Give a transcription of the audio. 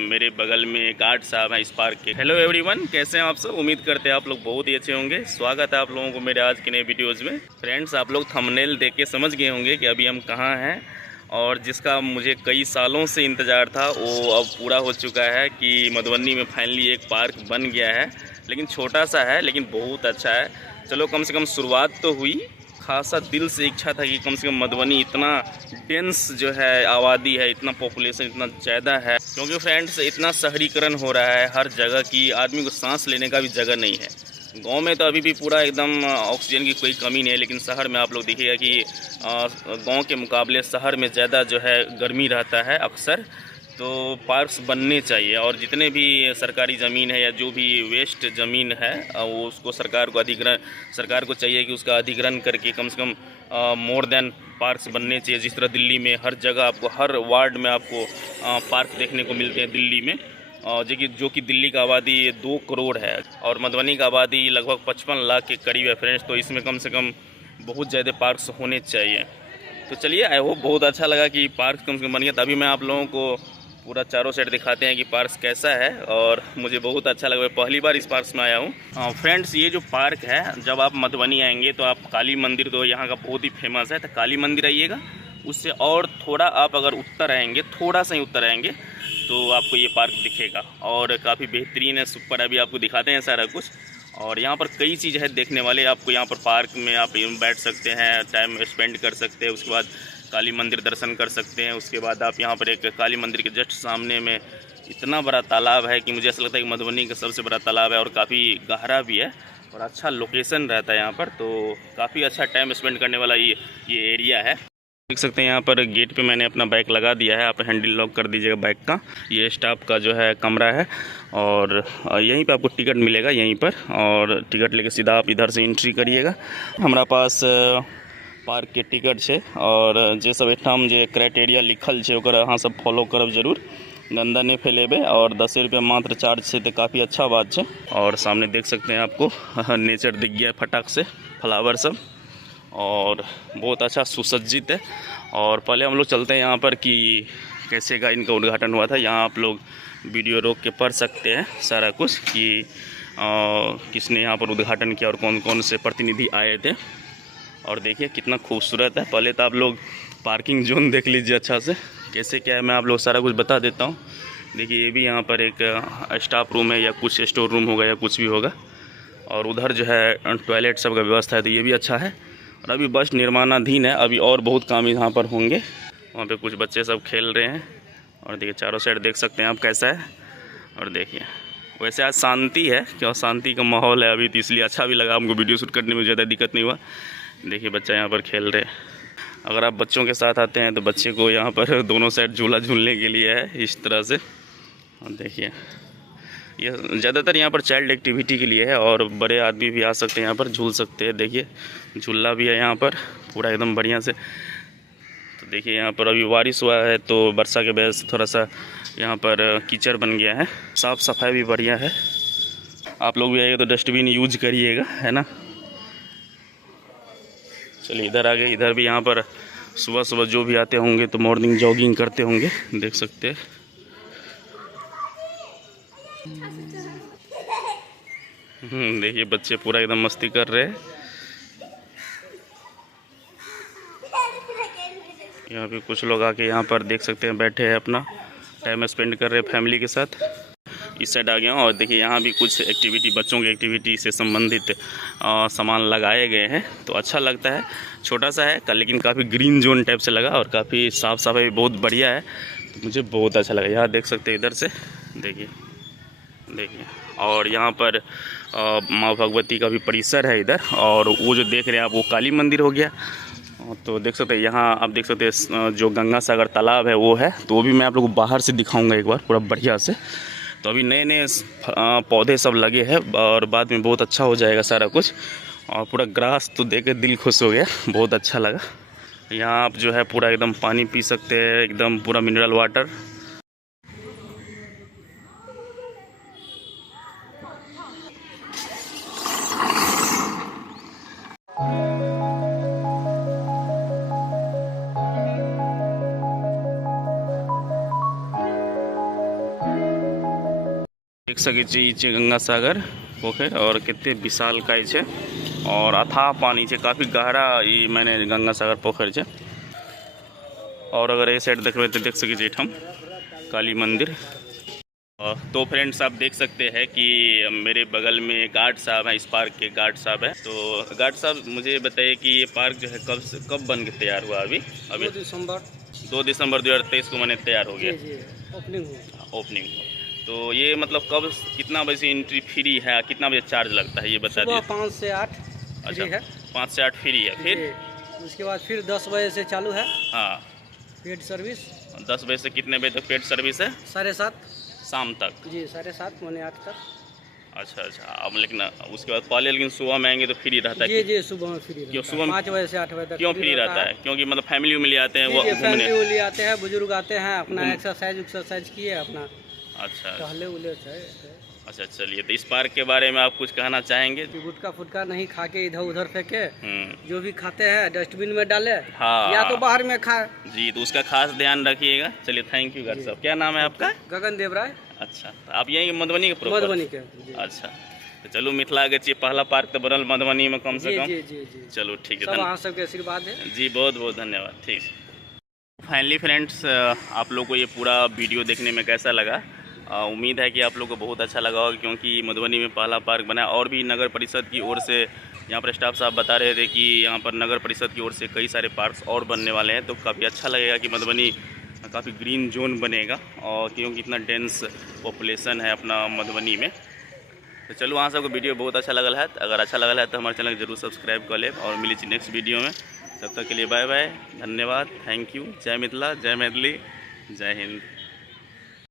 मेरे बगल में गार्ड साहब हैं इस पार्क के। हेलो एवरीवन, कैसे हैं आप सब? उम्मीद करते हैं आप लोग बहुत ही अच्छे होंगे। स्वागत है आप लोगों को मेरे आज के नए वीडियोज़ में। फ्रेंड्स, आप लोग थंबनेल देख के समझ गए होंगे कि अभी हम कहाँ हैं, और जिसका मुझे कई सालों से इंतज़ार था वो अब पूरा हो चुका है कि मधुबनी में फाइनली एक पार्क बन गया है। लेकिन छोटा सा है, लेकिन बहुत अच्छा है। चलो, कम से कम शुरुआत तो हुई। खासा दिल से इच्छा था कि कम से कम मधुबनी, इतना डेंस जो है आबादी है, इतना पॉपुलेशन इतना ज़्यादा है, क्योंकि फ्रेंड्स इतना शहरीकरण हो रहा है हर जगह की आदमी को सांस लेने का भी जगह नहीं है। गांव में तो अभी भी पूरा एकदम ऑक्सीजन की कोई कमी नहीं है, लेकिन शहर में आप लोग देखिएगा कि गांव के मुकाबले शहर में ज़्यादा जो है गर्मी रहता है अक्सर। तो पार्क्स बनने चाहिए, और जितने भी सरकारी ज़मीन है या जो भी वेस्ट ज़मीन है वो उसको सरकार को चाहिए कि उसका अधिग्रहण करके कम से कम मोर देन पार्क्स बनने चाहिए। जिस तरह दिल्ली में हर जगह आपको, हर वार्ड में आपको पार्क देखने को मिलते हैं दिल्ली में, जो कि दिल्ली का आबादी 2 करोड़ है और मधुबनी का आबादी लगभग 55 लाख के करीब है फ्रेंड्स। तो इसमें कम से कम बहुत ज़्यादा पार्क्स होने चाहिए। तो चलिए, आई होप बहुत अच्छा लगा कि पार्क कम से कम बन गया। तभी मैं आप लोगों को पूरा चारों साइड दिखाते हैं कि पार्क कैसा है, और मुझे बहुत अच्छा लगा। मैं पहली बार इस पार्क में आया हूँ। फ्रेंड्स, ये जो पार्क है, जब आप मधुबनी आएंगे तो आप काली मंदिर, तो यहाँ का बहुत ही फेमस है, तो काली मंदिर आइएगा। उससे और थोड़ा आप अगर उत्तर आएंगे, थोड़ा सा ही उत्तर आएंगे, तो आपको ये पार्क दिखेगा और काफ़ी बेहतरीन है, सुपर। अभी आपको दिखाते हैं सारा कुछ। और यहाँ पर कई चीज़ है देखने वाले। आपको यहाँ पर पार्क में आप बैठ सकते हैं, टाइम स्पेंड कर सकते हैं। उसके बाद काली मंदिर दर्शन कर सकते हैं। उसके बाद आप यहाँ पर एक काली मंदिर के जस्ट सामने में इतना बड़ा तालाब है कि मुझे ऐसा लगता है कि मधुबनी का सबसे बड़ा तालाब है, और काफ़ी गहरा भी है, और अच्छा लोकेशन रहता है यहाँ पर। तो काफ़ी अच्छा टाइम स्पेंड करने वाला ये एरिया है। देख सकते हैं यहाँ पर गेट पे मैंने अपना बाइक लगा दिया है। आप हैंडल लॉक कर दीजिएगा बाइक का। ये स्टाफ का जो है कमरा है, और यहीं पे आपको टिकट मिलेगा यहीं पर, और टिकट लेके सीधा आप इधर से एंट्री करिएगा। हमारा पास पार्क के टिकट है, और जे सब एठाम जे क्राइटेरिया लिखल है ओकर अहाँ सब फॉलो करब जरूर। गंदा नहीं फैलेबे, और 10 रुपये मात्र चार्ज है, तो काफ़ी अच्छा बात है। और सामने देख सकते हैं आपको नेचर दिख गया है फटाक से, फ्लावर सब, और बहुत अच्छा सुसज्जित है। और पहले हम लोग चलते हैं यहाँ पर कि कैसे का इनका उद्घाटन हुआ था। यहाँ आप लोग वीडियो रोक के पढ़ सकते हैं सारा कुछ कि किसने यहाँ पर उद्घाटन किया और कौन कौन से प्रतिनिधि आए थे। और देखिए कितना खूबसूरत है। पहले तो आप लोग पार्किंग जोन देख लीजिए अच्छा से, कैसे क्या है मैं आप लोग सारा कुछ बता देता हूँ। देखिए, ये भी यहाँ पर एक स्टाफ रूम है, या कुछ स्टोर रूम होगा, या कुछ भी होगा। और उधर जो है टॉयलेट सब का व्यवस्था है, तो ये भी अच्छा है। और अभी बस निर्माणाधीन है, अभी और बहुत काम यहाँ पर होंगे। वहाँ पे कुछ बच्चे सब खेल रहे हैं, और देखिए चारों साइड देख सकते हैं आप कैसा है। और देखिए, वैसे आज शांति है, क्या शांति का माहौल है अभी, तो इसलिए अच्छा भी लगा हमको वीडियो शूट करने में, ज़्यादा दिक्कत नहीं हुआ। देखिए बच्चा यहाँ पर खेल रहे हैं। अगर आप बच्चों के साथ आते हैं तो बच्चे को यहाँ पर दोनों साइड झूला झूलने के लिए है इस तरह से। और देखिए, ये ज़्यादातर यहाँ पर चाइल्ड एक्टिविटी के लिए है, और बड़े आदमी भी आ सकते हैं यहाँ पर, झूल सकते हैं। देखिए झूला भी है यहाँ पर पूरा एकदम बढ़िया से। तो देखिए यहाँ पर अभी बारिश हुआ है, तो वर्षा के वजह से थोड़ा सा यहाँ पर कीचड़ बन गया है। साफ़ सफाई भी बढ़िया है। आप लोग भी आइएगा तो डस्टबिन यूज करिएगा, है ना। चलिए इधर आ गए। इधर भी यहाँ पर सुबह सुबह जो भी आते होंगे तो मॉर्निंग जॉगिंग करते होंगे, देख सकते हैं। देखिए बच्चे पूरा एकदम मस्ती कर रहे हैं। यहाँ पे कुछ लोग आके यहाँ पर देख सकते हैं बैठे हैं, अपना टाइम स्पेंड कर रहे हैं फैमिली के साथ। इस साइड आ गया हूँ, और देखिए यहाँ भी कुछ एक्टिविटी, बच्चों की एक्टिविटी से संबंधित सामान लगाए गए हैं। तो अच्छा लगता है, छोटा सा है लेकिन काफ़ी ग्रीन जोन टाइप से लगा, और काफ़ी साफ़ सफाई भी बहुत बढ़िया है। तो मुझे बहुत अच्छा लगा। यहाँ देख सकते हैं इधर से, देखिए देखिए। और यहाँ पर माँ भगवती का भी परिसर है इधर, और वो जो देख रहे हैं आप वो काली मंदिर हो गया। तो देख सकते हैं यहाँ, आप देख सकते हैं जो गंगा सागर तालाब है वो है, तो वो भी मैं आप लोगों को बाहर से दिखाऊंगा एक बार पूरा बढ़िया से। तो अभी नए नए पौधे सब लगे हैं, और बाद में बहुत अच्छा हो जाएगा सारा कुछ। और पूरा ग्रास तो देख के दिल खुश हो गया, बहुत अच्छा लगा। यहाँ आप जो है पूरा एकदम पानी पी सकते हैं, एकदम पूरा मिनरल वाटर। देख सके छी गंगा सागर पोखर और कितने विशाल का है और अथाह पानी है, काफ़ी गहरा ये मैंने गंगा सागर पोखर है। और अगर ये साइड देखते तो देख सके हम काली मंदिर। तो फ्रेंड्स आप देख सकते हैं कि मेरे बगल में गार्ड साहब हैं, इस पार्क के गार्ड साहब हैं। तो गार्ड साहब मुझे बताइए कि ये पार्क जो है कब बन के तैयार हुआ? अभी 2 दिसंबर 2023 को मैंने तैयार हो गया। ओपनिंग तो ये मतलब कब कितना बजे से एंट्री फ्री है, कितना बजे चार्ज लगता है ये बता दीजिए। 5 से 8 अच्छा है। 5 से 8 फ्री है, फिर उसके बाद फिर 10 बजे से चालू है। हाँ पेड सर्विस 10 बजे से कितने बजे तक पेड सर्विस है? 7:30 शाम तक जी, 7:30 पौने 8 तक। अच्छा अब लेकिन उसके बाद पहले लेकिन सुबह में आएंगे तो फ्री रहता है? जी सुबह में फ्री। क्यों सुबह 5 बजे से 8 बजे तक क्यों फ्री रहता है? क्योंकि मतलब फैमिली में ले आते हैं वो फैमिली ले आते हैं, बुजुर्ग आते हैं, अपना एक्सरसाइज किए अपना। अच्छा टहले उले। अच्छा चलिए, तो इस पार्क के बारे में आप कुछ कहना चाहेंगे? गुटखा फुटका नहीं खा के इधर उधर फेंके, जो भी खाते हैं डस्टबिन में डाले। हाँ या तो बाहर में खाए जी, तो उसका खास ध्यान रखिएगा। चलिए थैंक यू गार्ड साहब। क्या नाम है आपका? गगन देव राय। अच्छा तो आप यहीं मधुबनी के? मधुबनी के। अच्छा तो चलो मिथिला के पहला पार्क तो बनल मधुबनी में कम से कम। जी। चलो ठीक है, सब सबके आशीर्वाद है जी, बहुत बहुत धन्यवाद। ठीक। फाइनली फ्रेंड्स आप लोग को ये पूरा वीडियो देखने में कैसा लगा? उम्मीद है कि आप लोग को बहुत अच्छा लगा होगा, क्योंकि मधुबनी में पहला पार्क बना है। और भी नगर परिषद की ओर से यहाँ पर स्टाफ साहब बता रहे थे कि यहाँ पर नगर परिषद की ओर से कई सारे पार्क्स और बनने वाले हैं। तो काफ़ी अच्छा लगेगा कि मधुबनी काफ़ी ग्रीन जोन बनेगा, और क्योंकि इतना डेंस पॉपुलेशन है अपना मधुबनी में। तो चलो वहाँ सबको वीडियो बहुत अच्छा लगल है। अगर अच्छा लगल है तो हमारे चैनल जरूर सब्सक्राइब कर ले, और मिली नेक्स्ट वीडियो में। तब तक के लिए बाय बाय, धन्यवाद, थैंक यू। जय मिथिला, जय मैथिली, जय हिंद।